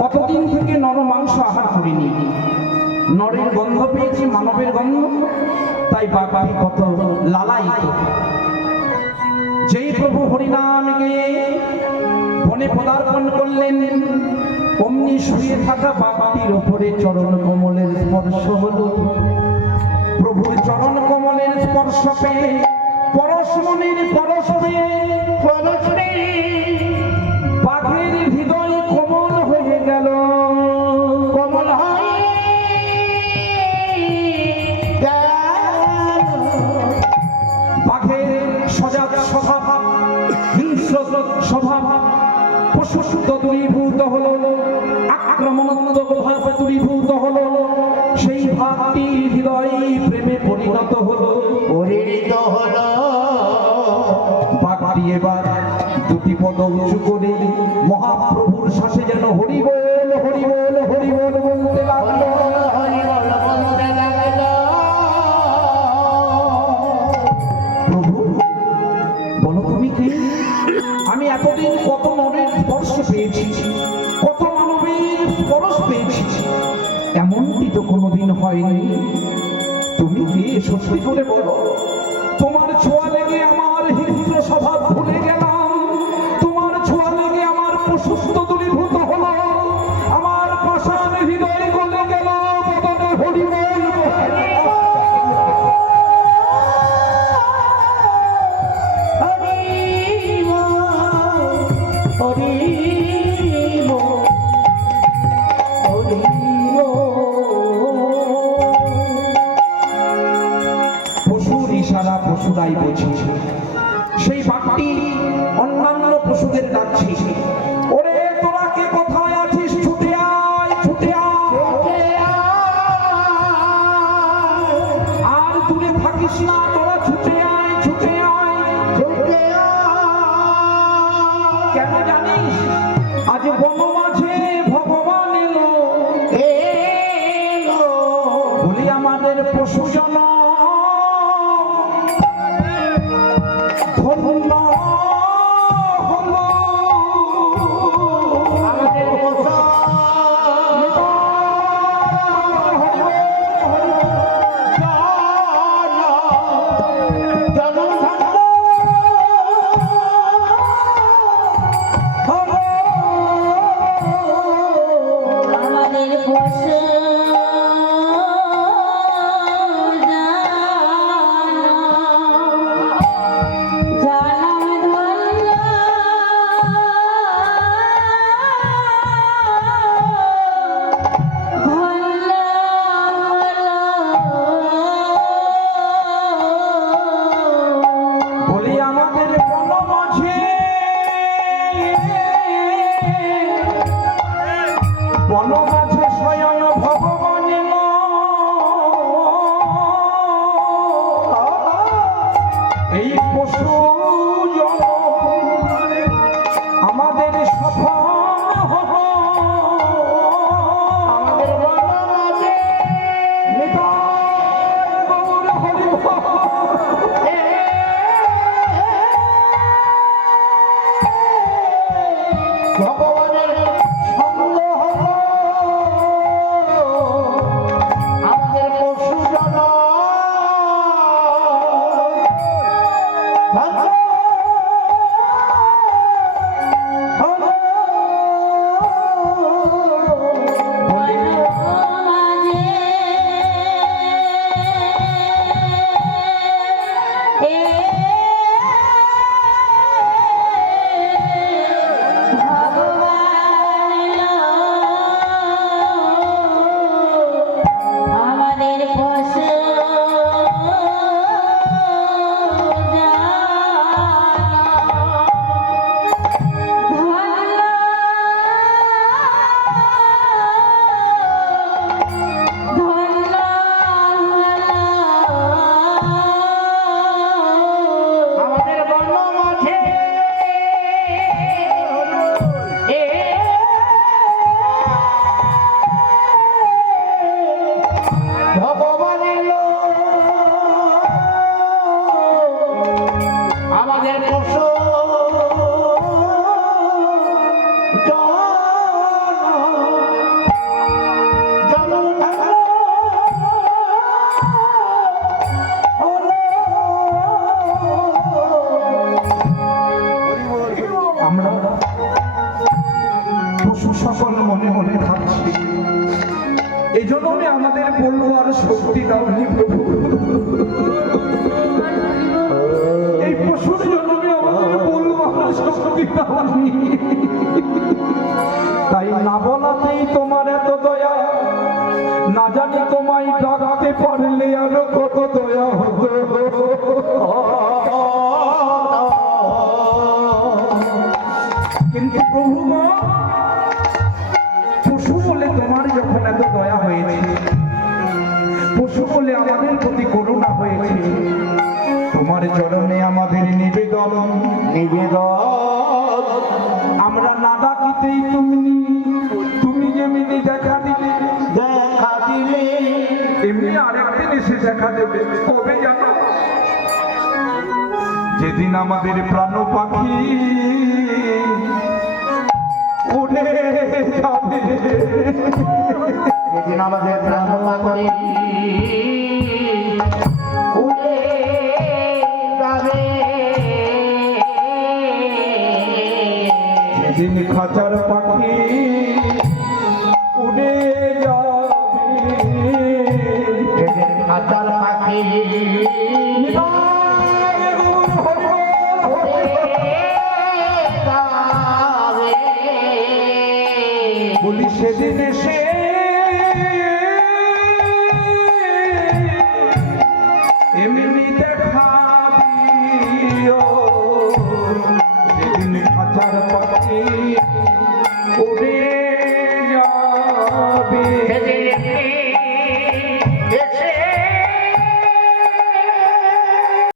কতদিন থেকে নর মাংস আহার করিনি, নরের গন্ধ পেয়েছি, মানবের গন্ধ, তাই বাঘটি কত লালায়িত। যেই প্রভু হরিনাম গেয়ে বনে পদার্পণ করলেন, অমনি শুয়ে থাকা বাঘটির ওপরে চরণ কমলের স্পর্শ হলো। প্রভুর চরণ কমলের স্পর্শ পেয়ে পরশমণির পরশ পেয়ে বাঘের হৃদয় কোমল হয়ে গেল। কোমল হয়ে বাঘের সজাগ স্বভাব, হিংস্র স্বভাব পশুসুদ্ধ দূরীভূত হলো, আক্রমণাত্মক ভাবে দূরীভূত হলো। সেই ভাবটির হৃদয় প্রেমে পরিণত হলো। বাঘটি এবার দুটি পদ উঁচু করে মহাপ্রভুর শ্বাসে যেন হরি বল হরি বল হরি বল বলতে লাগলো। প্রভু বলো তুমি কে? আমি এতদিন কত নরের স্পর্শ পেয়েছি, কত মানবের স্পর্শ পেয়েছি, এমনটি তো কোনোদিন হয়নি। তুমি কে সত্যি করে বলো। তোমার ছোঁয়া লেগে আমার হিংস্র স্বভাব ভুলে গেলাম, তোমার ছোঁয়া লেগে আমার পশুত্ব দূরীভূত হলো, আমার পাষাণ হৃদয় গলে গেল। বদনে হরি বল পশুরাই বোঝে। সেই বাঘটি অন্যান্য পশুদের ডাকছে, ওরে তোরা কে কোথায় আছিস, ছুটে আয় ছুটে আয়, আর দূরে থাকিস না, তোরা ছুটে আয় ছুটে আয় ছুটে আয়। কেন জানিস? আজ বন মাঝে ভগবান এলো, বলি আমাদের পশুজন জানাম আমরা পশু সকল মনে মনে ভাবছি, এই জন্য আমি আমাদের বলবো আর শক্তি দাওনি প্রভু। এই পশুর জন্য আমি আমাদের বলবো আর শক্তি দাওনি, তাই না বলাতেই তোমার এত দয়া, না জানি তোমায় ডাকতে পারলে আরো কত দয়া হতো। কিন্তু প্রভু মা, পশু বলে তোমার যখন এত দয়া হয়েছে, পশু বলে আমাদের প্রতি করুণা হয়েছে, তোমার চরণে আমাদের নিবেদন আমরা না ডাকিতেই তুমি যেমনি দেখা দিলে এমনি আরেকদিন এসে দেখা দেবে। কবে জানো? যেদিন আমাদের প্রাণ পাখি উড়ে যাবে, যেদিন আমাদের প্রাণ পাখি উড়ে যাবে, যেদিন খাঁচার পাখি